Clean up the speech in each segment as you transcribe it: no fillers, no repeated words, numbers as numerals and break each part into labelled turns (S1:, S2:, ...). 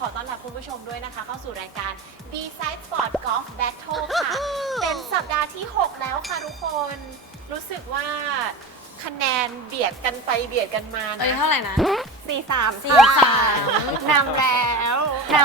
S1: อต้อนรับคุณผู้ชมด้วยนะคะเข้าสู่รายการ B-Side Sport Golf Battle ค่ะ เป็นสัปดาห์ที่ 6 แล้วค่ะทุกคน รู้สึกว่าคะแนนเบียดกันไปเบียดกันมา
S2: ตอนนี้
S1: นะ
S2: เท่าไหร่นะ
S1: 4-3
S2: นำแล้ว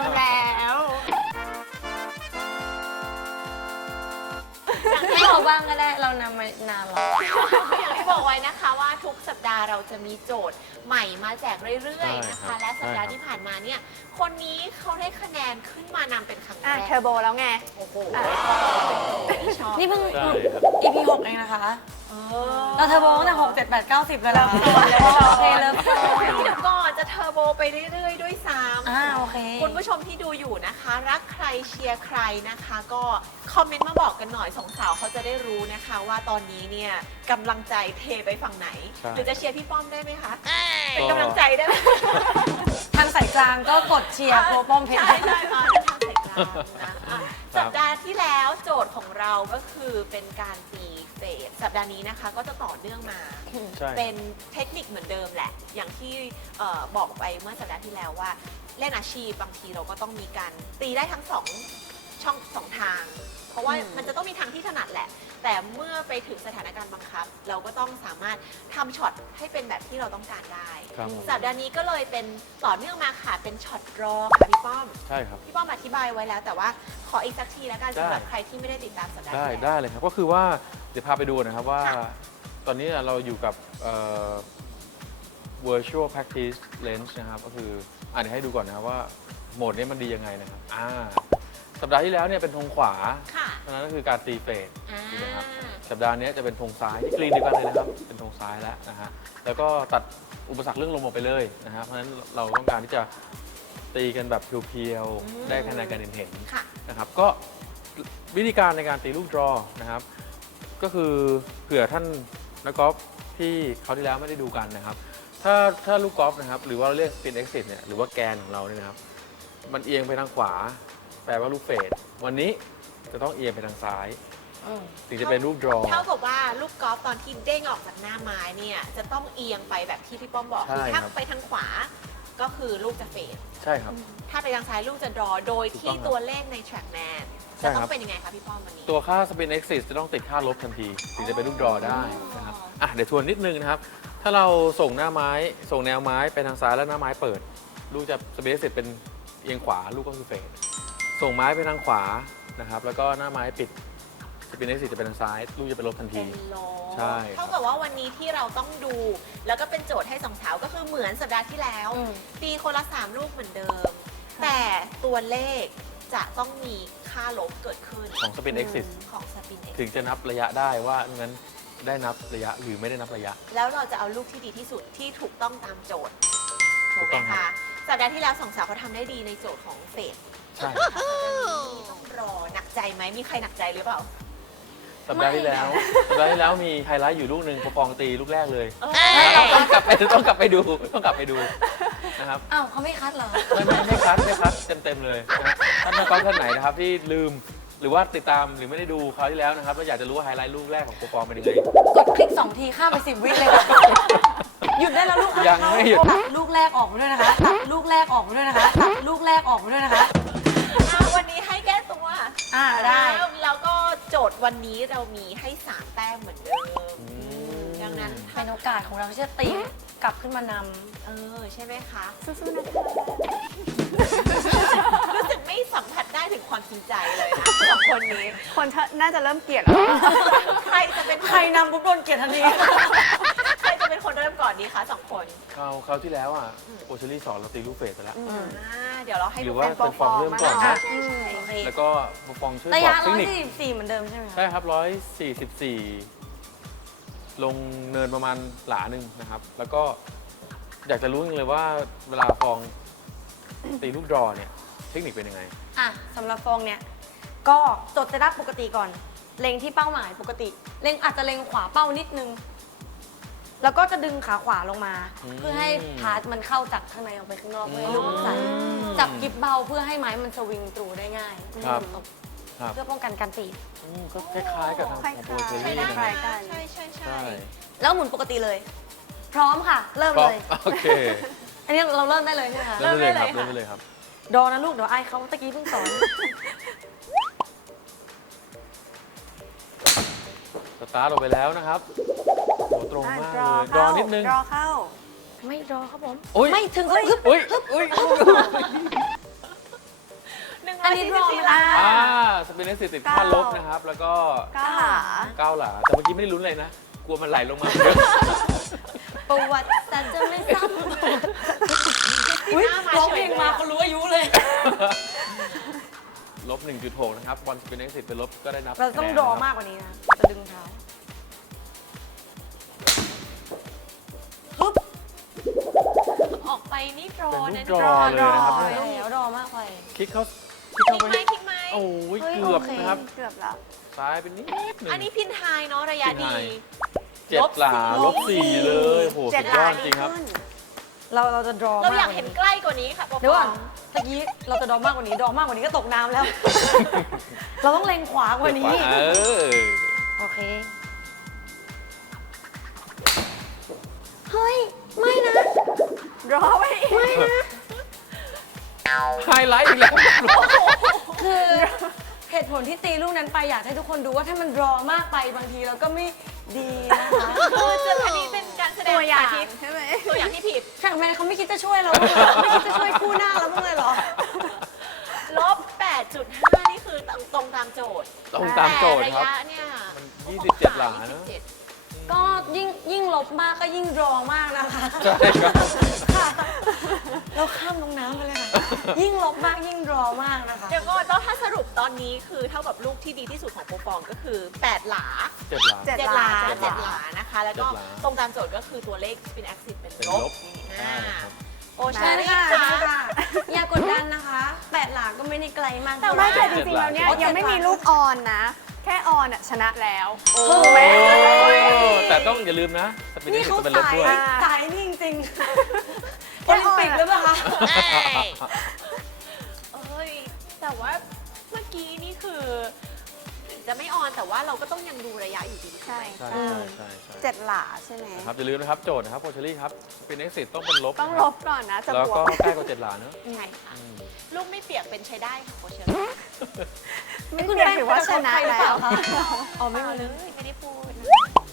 S2: ให้เราบ้างก็ได้เรานำมานานแล้ว
S1: อย่างที่บอกไว้นะคะว่าทุกสัปดาห์เราจะมีโจทย์ใหม่มาแจกเรื่อยๆนะคะและสัปดาห์ที่ผ่านมาเนี่ยคนนี้เขาได้คะแนนขึ้นมานำเป็นครั้งแรก
S3: เทอร์โบแล้วไง
S1: โอ้โหชอบ
S2: นี่เพิ่ง
S4: ใช่ครับ
S2: EP 6เองนะคะ เราเทอร์โบตั้งแต่6 7 8 9 10เลยล่ะโอเคเลิฟโซน
S1: เดี๋ยวก่อนจะเทอร์โบไปเรื่อยๆด้วยซ้ำ
S2: โอเค
S1: คุณผู้ชมที่ดูอยู่นะคะ รักใครเชียร์ใครนะคะ ก็คอมเมนต์มาบอกกันหน่อยสองสาวเขาจะได้รู้นะคะ ว่าตอนนี้เนี่ยกำลังใจเทไปฝั่งไหน
S4: ใช่
S1: หรือจะเชียร์พี่ป้อมได้ไหมคะเป็นกำลังใจได้ไหม
S2: ทางสายกลางก็กดเชียร์โปรป้อมเพชร
S1: ใช่ใช่ค่ะทางสายกลางนะสัปดาห์ที่แล้วโจทย์ของเราก็คือเป็นการตีเฟสสัปดาห์นี้นะคะก็จะต่อเนื่องมา
S4: ใช่
S1: เป็นเทคนิคเหมือนเดิมแหละ อย่างที่บอกไปเมื่อสัปดาห์ที่แล้วว่าเล่นอาชีพบางทีเราก็ต้องมีการตีได้ทั้งช่องสองทาง เพราะว่ามันจะต้องมีทางที่ถนัดแหละ แต่เมื่อไปถึงสถานการณ์บังคับ เราก็ต้องสามารถทำช็อตให้เป็นแบบที่เราต้องการได้
S4: ครับผม
S1: สัปดาห์นี้ก็เลยเป็นต่อเนื่องมาค่ะเป็นช็อตรอค่ะพี่ป้อม
S4: ใช่ครับ
S1: พี่ป้อมอธิบายไว้แล้ว แต่ว่าขออีกสักทีแล้วกัน
S4: ได้
S1: สำหรับใครที่ไม่ได้ติดตามสัปดาห์
S4: ได้
S1: ที่แล้ว
S4: ได้เลยครับ ก็คือว่าเดี๋ยวพาไปดูนะครับว่า
S1: ค่ะ
S4: ตอนนี้เราอยู่กับvirtual practice lens นะครับ ก็คือเดี๋ยวให้ดูก่อนนะครับว่าโหมดนี้มันดียังไงนะครับสัปดาห์ที่แล้วเนี่ยเป็นธงขวา
S1: ค่ะ
S4: เพราะฉะนั้นก็คือการตีเฟด
S1: อ่า
S4: นะครับสัปดาห์นี้จะเป็นธงซ้ายที่กรีนเดียวกันเลยนะครับ เป็นธงซ้ายแล้วนะฮะแล้วก็ตัดอุปสรรคเรื่องลมออกไปเลยนะฮะเพราะฉะนั้นเราต้องการที่จะตีกันแบบเพียวๆได้คะแนนการเห็น
S1: ค่ะ
S4: นะครับก็วิธีการในการตีลูกดรอนะครับก็คือเผื่อท่านนักกอล์ฟที่เขาวที่แล้วไม่ได้ดูกันนะครับถ้าลูกกอล์ฟนะครับหรือว่าเราเรียก spin exit เนี่ยหรือว่าแกนของเราเนี่ยนะครับมันเอียงไปทางขวาแปลว่าลูกเฟดวันนี้จะต้องเอียงไปทางซ้ายถึงจะเป็นลูกดรอ
S1: เท่ากับว่าลูกกอล์ฟตอนที่เด้งออกจากหน้าไม้เนี่ยจะต้องเอียงไปแบบที่พี่ป้อมบอก
S4: ใช่
S1: คือถ้า
S4: ครับ
S1: ไปทางขวาก็คือลูกจะเฟด
S4: ใช่ครับ
S1: ถ้าไปทางซ้ายลูกจะดรอโดยที่
S4: ถูกต้องครับ
S1: ตัวเลขใน trackman
S4: ใช่
S1: จะ
S4: ค
S1: ต้
S4: รั
S1: อบ งเป็นยังไงคะพี่ป้อมวันนี้
S4: ตัวค่า spin exit จะต้องติดค่าลบทันทีถึงจะเป็นลูกดรอได้นะครับเดี๋ยวทวนนิดนึงนะครับถ้าเราส่งหน้าไม้ส่งแนวไม้ไปทางซ้ายแล้วหน้าไม้เปิด ลูกจะ spin exit เป็นเอียงขวาลูกก็คือเฟดส่งไม้ไปทางขวานะครับแล้วก็หน้าไม้ปิด spin exit จะเป็นทางซ้ายลูกจะเป็นลบทันที
S1: เป็นโล
S4: ใช่ครับ
S1: เท่ากับว่าวันนี้ที่เราต้องดู แล้วก็เป็นโจทย์ให้สองสาวก็คือเหมือนสัปดาห์ที่แล้ว ตีคนละ 3 ลูกเหมือนเดิม แต่ตัวเลขจะต้องมีค่าลบเกิดขึ้น
S4: ของ spin exit
S1: ของสปินเอ็ก
S4: ถึงจะนับระยะได้ว่างั้นได้นับระยะหรือไม่ได้นับระยะ
S1: แล้วเราจะเอาลูกที่ดีที่สุดที่ถูกต้องตามโจทย์ถู
S4: ถู
S1: ก
S4: ก
S1: ไหม
S4: ต้องครั
S1: คะ
S4: บ
S1: สัปดาห์ที่แล้วสองสาวเขาทำได้ดีในโจทย์ของเฟส
S4: ใช่
S1: ต้องรอหนักใจไหมมีใครหนักใจหรือเปล่า
S4: สัปดาห์ที่แล้วมีไฮไลท์อยู่ลูกหนึ่งประคองตีลูกแรกเลย
S1: เออ
S4: ต้องกลับไปดูนะครับ
S2: อ้าวเขาไม่คัดเหรอ
S4: ไม่คัดเต็มเลยนะท่านนักกอล์ฟท่านไหนนะครับที่ลืมหรือว่าติดตามหรือไม่ได้ดูคราวที่แล้วนะครับแล้วอยากจะรู้ว่าไฮไลท์ลูกแรกของโปรฟอร์มเป็นยังไง
S2: กดคลิก 2 ทีข้ามไป 10 วิเลยค่ะหยุดได้แล้วลูก
S4: ยังไม่หยุด
S2: ตัดลูกแรกออกมาด้วยนะคะตัดลูกแรกออกมาด้วยนะคะตัดลูกแรกออกมาด้วยนะคะ
S1: วันนี้ให้แก้ตัว
S2: ได้
S1: แล้วก็โจทย์วันนี้เรามีให้ 3 แต้มเหมือนเดิม ดังนั้น
S2: เป็นโอกาสของเราที่จะตีกลับขึ้นมาน
S1: ใช่ไหมคะ
S3: สู้ๆนะคะ
S1: รู้สึกไม่สัมผัสได้ถึงความจริงใจเลยนะสองคนนี้
S3: คนน่าจะเริ่มเกลียดแล้ว
S1: ใครจะเป็น
S2: ำใครนำปุ๊บโดนเกลียดทันที
S1: ใครจะเป็นคนเริ่มก่อนดีคะสองคน
S4: คราวที่แล้วโอเชอรี่สอนเราตีลูกเฟดไปแล้ว
S1: เดี๋ยวเราให้
S4: หรื
S1: ดู
S4: อว่า
S1: เป็น
S4: เป็นฟอร์มเริ่มก่อนนะ
S1: โอเค
S4: แล้วก็โปรฟอร์มช่วย
S2: ระ
S4: บ
S2: ยะ
S4: อกเทคนิค
S2: 144เหมือนเดิมใช่ไหมคะ
S4: ใช่ครับ144 ลงเนินประมาณหลาหนึ่งนะครับ แล้วก็อยากจะรู้จริงเลยว่าเวลาฟองตีลูกดรอเนี่ยเทคนิคเป็นยังไง
S2: สำหรับฟองเนี่ย ก็จดเซตอัพปกติก่อน เล็งที่เป้าหมายปกติ อาจจะเล็งขวาเป้านิดนึง แล้วก็จะดึงขาขวาลงมา เพื่อให้พาร์ทมันเข้าจากข้างในออกไปข้างนอกเพื่อให้ลูกมันใสจับกิบเบาเพื่อให้ไม้มันสวิงตรูได้ง่าย
S4: ครับ
S2: ตก
S4: ครับ
S2: เพื่อป้องกันการตี
S4: ก็คล้ายๆกับทาง
S3: คล้าย
S4: ของ
S3: ๆ
S4: โปรเชอ
S1: ใช่
S4: รี่
S1: ได้
S4: นะ
S1: ไหม
S4: ครับ
S1: ใช่ใช่ใช่
S4: ใช่
S2: แล้วหมุนปกติเลย พร้อมค่ะ เริ่ม
S4: พร้อ
S2: เล
S4: ม
S2: ย
S4: โอเค
S2: อันนี้เราเริ่มได้เลยใช่ไหมคะ
S4: เริ่มได้เลยครับเริ่มได้เลยครับ
S2: ดอนะลูกเดี๋ยวไอายเขาตะกี้เพิ่งสอน
S4: สตาร์ทลงไปแล้วนะครับโอ้ตรงมากเลยดรอนิดนึง
S3: รอเข้า
S2: ไม่รอครับผม
S4: โอ้ย
S2: ไม่ถึงกับฮึบ
S4: อุ้ยอุ้ย
S2: อันนี้รอ
S3: 144
S2: แล้
S3: อ่ะ
S4: สปินเนสติดค่าลบนะครับ แล้วก็
S3: ก้าวหา
S4: ก้าวหลาแต่เมื่อกี้ไม่ได้ลุ้นเลยนะ กลัวมันไหลลงมา
S2: ประวัติแต่จะไม่ซ้ำอุ๊ย
S1: หน้ามา
S2: ร้อง
S1: เฉ
S2: เพล
S1: ย
S2: ง
S1: เลย
S2: มา
S1: อะ
S2: เขารู้อายุเลย
S4: ลบ 1.6 นะครับ บอลสปินเนสติเป็นลบก็ได้นับ
S2: เราต้อง
S4: คะแนน
S2: รอ
S4: นะครับ
S2: มากกว่านี้นะจะดึงเท้าฮึบ
S1: ออกไปนี่รอ
S4: เป็น
S1: นะ
S4: ลูกดรอเลยนะครับ
S2: รอ
S4: เนี่ย
S2: แล้วรอมากไป
S4: คลิกเข้า
S1: ทิ้ง
S4: ไป
S1: ไหมทิ้งไหม
S4: โอ้ย
S2: เฮ้ย
S4: เกือบ
S2: โอเค
S4: นะครับ
S3: เกือบแล้ว
S4: ซ้ายเป็นนิดหนึ่ง
S1: อันนี้พินไฮเนาะระยะ
S4: พิน
S1: ดี
S4: ไฮ 7 หลาลบ 4 เลยโห
S3: เจ็
S4: สุ
S3: ด
S4: ด
S3: ห
S4: ย
S3: ลา
S4: อดจริงครับ
S3: ขึ้น
S2: เราจะดรอ
S1: เรา
S2: มาก
S1: อยากเห็นใกล้กว่านี้ค่ะปอ
S2: เดี๋ยวก่อนตะกี้เราจะดรอมากกว่านี้ดรอมากกว่านี้ก็ตกน้ำแล้ว เราต้องเล็งขวากว่านี้
S4: เออ
S2: โอเค เฮ้ย ไม่นะ
S3: รอไว้อีก
S2: ไม่นะ
S4: ไฮไลท์อีกแล้ว
S2: คือเหตุผลที่ตีลูกนั้นไปอยากให้ทุกคนดูว่าถ้ามันรอมากไปบางทีเราก็ไม่ดีนะคะ
S1: คือจะอันนี้เป็นการแสดง
S3: ตัวอย่าง
S1: สธิต
S3: ใช่ไหม
S1: ตัวอย่างที่ผิด
S2: แข่งแมนเขาไม่คิดจะช่วยเราบ้างเหรอไม่คิดจะช่วยคู่หน้าเราบ้างเลยเหรอ
S1: ลบ 8.5 นี่คือตรงตามโจทย์
S4: ตรงตามโจทย์
S1: แต่ระ
S4: ครับ
S1: ยะเนี่ย
S4: มัน27 หลาเนอะ
S1: 27
S2: ก็ยิ่งลบมากก็ยิ่งรอมากนะคะ
S4: ใช่ครับ
S2: ค่ะเราข้ามลงน้ำไปเลยค่ะ ยิ่งลบมากยิ่งรอมากนะคะ
S1: เดี๋ยวก่อนแล้วถ้าสรุปตอนนี้คือเท่ากับลูกที่ดีที่สุดของโปรฟองก็คือ 8 หลา
S4: 7 หลา
S3: เจ็ด
S1: 7 หลา
S3: เจ็ดหลา
S1: 7 หลานะคะ แล้วก็
S4: เจ็ดหลา
S1: ตรงตามโจทย์ก็คือตัวเลข spin axis เป็น
S4: เป็น
S1: ล
S4: ล
S1: บบ
S4: ใช่ครับ
S1: โอ้
S2: เชิ
S1: ใช่
S2: ญ
S1: เลย
S2: ค่ะ
S1: ค่ะ
S2: อย่ากดดันนะคะ8 หลักก็ไม่ได้ไกลมาก
S3: แต่
S2: เท่าไห
S3: ว่า
S2: ร่
S3: แต่จริงๆแล้วเนี่ย
S2: โอ้เจ็ด
S3: ยังไม่มีลูกออนนะ แค่ออนอะชนะแล้ว
S1: โอ้
S2: โอ้
S1: แม่
S4: แต่ต้องอย่าลืมนะสปินเน
S2: นี่
S4: ส
S2: เขา
S4: เป็นลบ
S2: สาย
S4: ด้วย
S2: สายนี่จริงๆโอลิมปิกหรือเปล่าคะ
S1: เอ้ยแต่ว่าเมื่อกี้นี่คือถึงจะไม่ออนแต่ว่าเราก็ต้องยังดูระยะอยู่ดีใช่ไหม
S4: ใช่
S2: อืม
S4: ใช่ใช่
S3: เจ็ดหลาใช่ไหม
S4: นะครับอย่าลืมนะครับโจทย์นะครับโพชลี่ครับสปินเอ็กซิสต้องเป็นลบ
S3: ต้อง
S4: นะ
S3: ล
S4: ครับ
S3: ก่อนนะ จะ
S4: แล้ว
S3: บว
S4: ก็
S3: ก
S4: ใกล้กว่า7 หลาเนอะ
S1: ใช่ค่ะ
S4: อืม
S1: ลูกไม่เปียกเป็นใช้ได้ค่ะโคเชล
S3: ไม่เปลี่ยนถือว่าชนะ
S2: ใครหรือ
S3: แล้
S2: เปล่าว คะอ๋อไม่
S1: ไม่
S2: มี
S1: เลยไม่ได้พูดนะ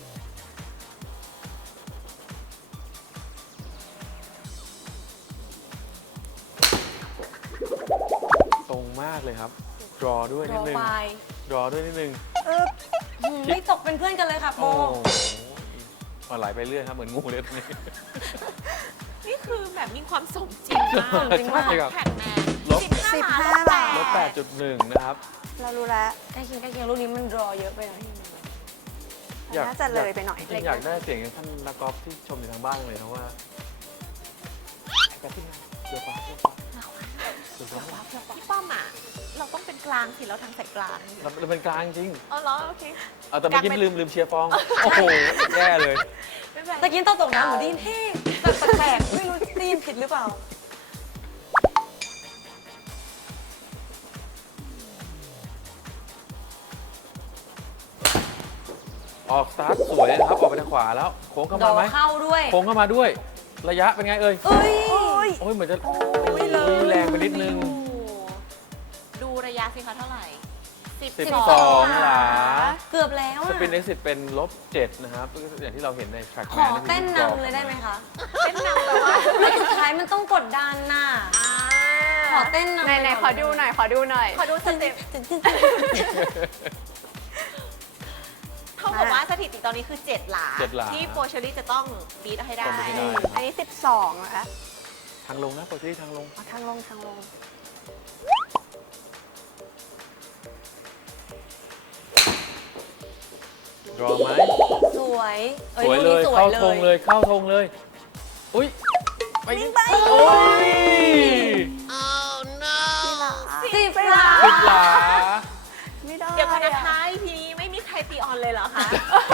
S4: ตรงมากเลยครับรอด้วย
S2: ร
S4: นิ
S2: อ
S4: ดนึง
S2: ไป
S4: รอด้วยนิดนึง
S2: ไม่ตกเป็นเพื่อนกันเลยค่ะโบ
S4: โอ้โหเอาไหลไปเรื่อยครับเหมือนงูเลยตรงนี้
S1: นี่คือแบบมีความสมจริงมาก
S2: จริงมาก
S4: ใช่ครับ
S1: แข่งแมน
S4: ลบ
S1: 15 ล้าน
S4: ลบ 8.1 นะครับ
S3: เรารู้แล้ว
S2: ใกล้เคียงลูกนี้มันรอเยอะไปหน่อย
S3: น่าจะเลยไปหน่อย
S4: จริงๆอยากได้เสียงท่านนักกอล์ฟที่ชมอยู่ทางบ้านเลยนะว่าแป๊บนึงนะเดี๋ยวฟ้าเดี๋ยวฟ้าเดี๋ยวฟ้า
S1: พี่ป้อมอ่ะ เราต้องเป็นกลางสิเราทางสายกลาง
S4: เราเป็นกลางจริง
S1: อ๋อเหรอโอเค
S4: เอาแต่เมื่อกี้ลืมเชียร์ฟอง โอ้โห แย่เลย
S1: ไม่เป็นไร
S2: ตะกี้ตอนตกน้ำเหมือนได้ยินเท่แบบแปลกๆไม่รู้ได้ยินผิดหรือเปล่า
S4: ออกสตาร์ทสวยเลยนะครับ ออกไปทางขวาแล้ว โค้งเข้า
S2: ด
S4: มา
S2: อก
S4: ไหม
S2: เข้าด้วย
S4: โค้งเข้ามาด้วย ระยะเป็นไงเอ่ย
S2: เอ้ย
S4: โอ้ยเหมือนจะ
S2: โอ้ยเลย
S4: แรงไปนิดนึง
S1: ดูระยะสิคะเท่าไหร่
S4: 12 หลา
S2: เกือบแล้ว
S4: ส
S2: อ่ะ
S4: ปินเอ็กซิสเป็นลบ 7 นะครับก็อย่างที่เราเห็นใน track
S2: ข
S4: man
S2: อเต้นนำเลยได้ไหมคะ
S1: เต้นนำแต่ว่า
S2: ไม่สุดท้ายมันต้องกดดันน่ะ ขอเต้นนำ
S3: ไหนๆขอดูหน่อย ขอดูหน่อย
S1: ขอดูสเต็ปเท่ากับว่าสถิติตอนนี้คือ 7 หลา
S4: 7 หลา
S1: ที่โปรเชอรี่จะต้องบีทให้ได้
S4: ต้องบีทให้ได้
S3: อันนี้ 12นะคะ
S4: ทางลงนะโปรชี่ทางลง
S3: เอาทางลงทางลง
S4: รอไหม
S2: สวย
S4: สวยเลย
S2: ลูกนี้สว
S4: เข้าย
S2: เล
S4: ธง
S2: ย
S4: เลย เข้าธงเลย อุ้ย ไป
S3: วิ่งไป
S4: โอ้ย
S2: สิบหลา
S4: ติดหลา
S3: ไม่ได้
S1: เดี๋ยวก่อนนะ
S3: อะ
S1: คะทีนี้ไม่มีใครตีออนเลยเหรอคะ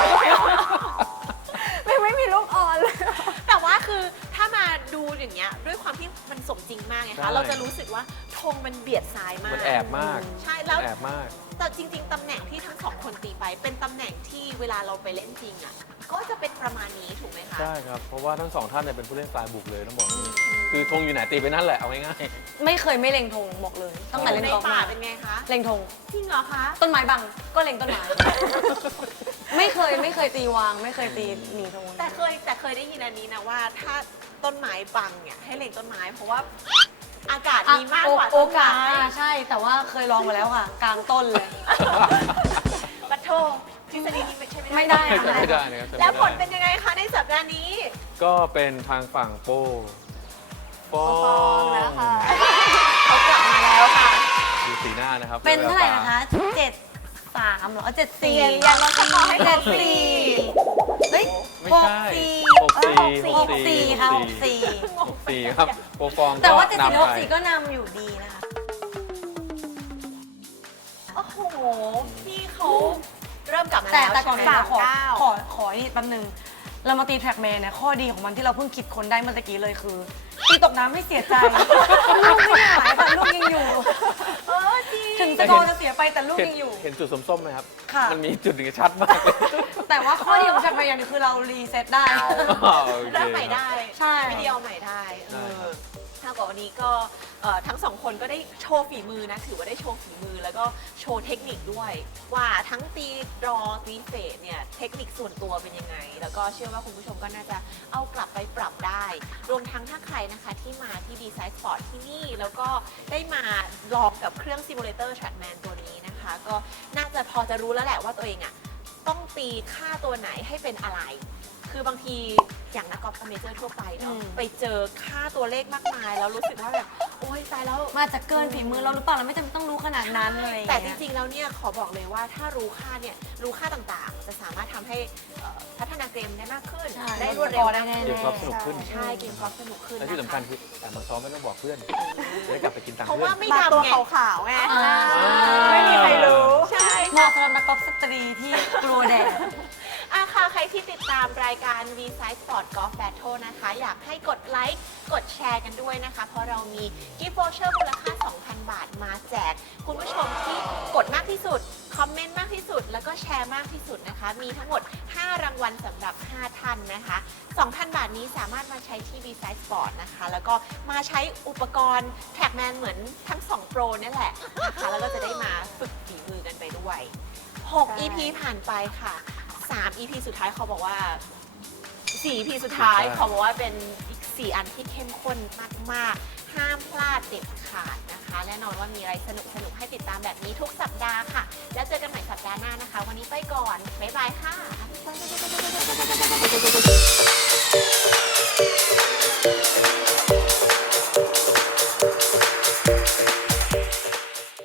S3: ไม่มีลูกออนเลย
S1: แต่ว่าคือถ้ามาดูอย่างเงี้ยด้วยความที่มันสมจริงมากไง
S4: ใช่
S1: คะเราจะรู้สึกว่าธงมันเบียดซ้ายมาก
S4: มันแอบมาก
S1: ใช่แล้ว
S4: แอบมาก
S1: แต่จริง ๆตำแหน่งที่ทั้งสองคนตีไป เป็นตำแหน่งที่เวลาเราไปเล่นจริงอ่ะก็จะเป็นประมาณนี้ถูกไหมคะ
S4: ใช่ครับ เพราะว่าทั้งสองท่านเนี่ยเป็นผู้เล่นสไตล์บุกเลยต้องบอกอย่างนี้คือธงอยู่ไหนตีไปนั่นแหละเอาง่าย
S2: ไม่เคยไม่เล็งธงบอกเลยตั้งแต่เล่น
S1: ใน
S2: กอล์ฟ
S1: ป่า
S2: มา
S1: เป็นไงคะ
S2: เล็งธง
S1: จริงเหรอคะ
S2: ต้นไม้บังก็เล็งต้นไม้ ไม่เคยตีวาง ไม่เคยตีหนีธง
S1: แต่เคยได้ยินอันนี้นะว่าถ้าต้นไม้บังเนี่ยให้เล็งต้นไม้ เพราะว่าอากาศมีมากกว่า
S2: โอ
S1: ต้น
S2: กาส
S1: ไม้
S2: ใช่ แต่ว่าเคยลองมาแล้วค่ะ กลางต้นเลย
S1: ปัทโททฤษฎีนี้ใช่ไหม
S2: ไม่ได้
S4: ๆ ไม่ได้นะครับ
S1: แล้วผลเป็นยังไงคะในสัปดาห์นี้
S4: ก็เป็นทางฝั่งโป้ฟอ
S3: ฟองแล้วค่ะ
S1: เขากลับมาแล้วค่ะ
S4: ดูสีหน้านะครับ
S2: เป็นเท่าไหร่นะคะ7-3เหรอ7-4
S1: เปลี่ยนยันมาสกอร์ให้
S2: 7-4
S1: 6-4
S2: เฮ้ย
S4: ไม่ใช่
S2: 6-4ค่ะ6-4
S4: 6-4ครับโปรฟอง
S2: แต่ว่า
S4: ก็นำไป
S2: 7-4 6-4 ก็นำอยู่ดีนะคะ
S1: โอ้โหพี่เขาเริ่มกลับมา
S2: แต่
S1: แล้ว
S2: แต่ก่อน
S1: ใช่ไหม
S2: ขอ
S1: เก้า
S2: ขอนี่แป๊บนึง เรามาตีแทร็กแมนเนี่ยข้อดีของมันที่เราเพิ่งคิดค้นได้เมื่อตะกี้เลยคือ ตีตกน้ำไม่เสียใจ ลูกไม่หายค่ะลูกยังอยู่
S1: เออจริง
S2: ถึงสกอร์จะเสียไปแต่ลูกยังอยู่
S4: เห็นจุดส้มๆไหมครับ
S2: ค่ะ
S4: มันมีจุดหนึ่งชัดมากเลย
S2: แต่ว่าข้อดีของแทร็กแมนอย่างหนึงคือเรารีเซ็ตได้
S4: โอเค
S1: เริ่มใหม่ได้
S2: ใช่
S1: วิดีโอใหม่ได้
S4: ได้ครับ
S1: เท่ากับวันนี้ก็ทั้งสองคนก็ได้โชว์ฝีมือนะ ถือว่าได้โชว์ฝีมือแล้วก็โชว์เทคนิคด้วย ว่าทั้งตีดรอตีเฟดเนี่ยเทคนิคส่วนตัวเป็นยังไง แล้วก็เชื่อว่าคุณผู้ชมก็น่าจะเอากลับไปปรับได้ รวมทั้งถ้าใครนะคะที่มาที่ B-Side Sport ที่นี่ แล้วก็ได้มาลองกับเครื่องซิมูเลเตอร์ Trackman ตัวนี้นะคะ ก็น่าจะพอจะรู้แล้วแหละว่าตัวเองอ่ะต้องตีค่าตัวไหนให้เป็นอะไร คือบางทีอย่างนักกอล์ฟอเมเจอร์ทั่วไปเนาะ
S2: อืม
S1: ไปเจอค่าตัวเลขมากมาย แล้วรู้สึกว่าแบบโอ๊ยตายแล้ว
S2: มาจากเกินฝีมือเราหรือเปล่าเราไม่จำเป็นต้องรู้ขนาดนั้นอะไรอย่าง
S1: แต่
S2: เงี้ย
S1: จริงๆแล้วเนี่ยขอบอกเลยว่าถ้ารู้ค่าเนี่ยรู้ค่าต่างๆ จะสามารถทำให้พัฒนาเกมได้มากขึ้น
S2: ใช่
S1: ได้รวดเร็ว
S2: ได้
S1: ได้
S2: แน่
S4: เกมกอล์ฟสนุกขึ้น
S1: ใช่เกมกอล์ฟสนุกขึ้น
S4: และที่สำคัญคือแต่มาซ้อมไม่ต้องบอกเพื่อนจะได้กลับไปกินตังค์
S1: เพราะ
S4: เพื่อ
S1: ว่าน ไม่
S3: มาตัว
S1: ดำไง
S3: ขาวๆไง
S2: อ่า
S3: ไม่มีใครรู้
S1: ใช่
S2: เหมาะสำหรับนักกอล์ฟสตรีที่กลัวแดด
S1: ค่ะใครที่ติดตามรายการ V-Side Sport Golf Battle นะคะ อยากให้กดไลค์กดแชร์กันด้วยนะคะ เพราะเรามีกิฟต์วอเชอร์มูลค่า 2,000 บาทมาแจกคุณผู้ชมที่กดมากที่สุด คอมเมนต์มากที่สุด แล้วก็แชร์มากที่สุดนะคะ มีทั้งหมด 5 รางวัลสำหรับ 5 ท่านนะคะ 2,000 บาทนี้สามารถมาใช้ที่ V-Side Sport นะคะ แล้วก็มาใช้อุปกรณ์ Trackman เหมือนทั้ง 2 โปรนี่แหละนะคะ แล้วก็จะได้มาฝึกฝีมือกันไปด้วย 6 EP ผ่านไปค่ะ 3 EP สุดท้ายเขาบอกว่า 4 EP สุดท้าย
S4: ใช่
S1: เขาบอกว่าเป็นอีก 4 อันที่เข้มข้นมากๆ ห้ามพลาดเด็ดขาดนะคะ แน่นอนว่ามีอะไรสนุกๆ ให้ติดตามแบบนี้ทุกสัปดาห์ค่ะ แล้วเจอกันใหม่สัปดาห์หน้านะคะ วันนี้ไปก่อน บ๊ายบายค่ะ